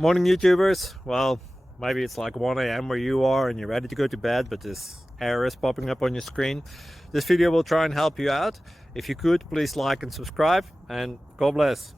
Morning YouTubers. Well, maybe it's like 1 a.m. where you are and you're ready to go to bed, but this error is popping up on your screen. This video will try and help you out. If you could, please like and subscribe, and God bless.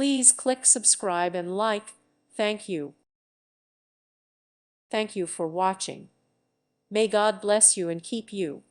Please click subscribe and like. Thank you. Thank you for watching. May God bless you and keep you.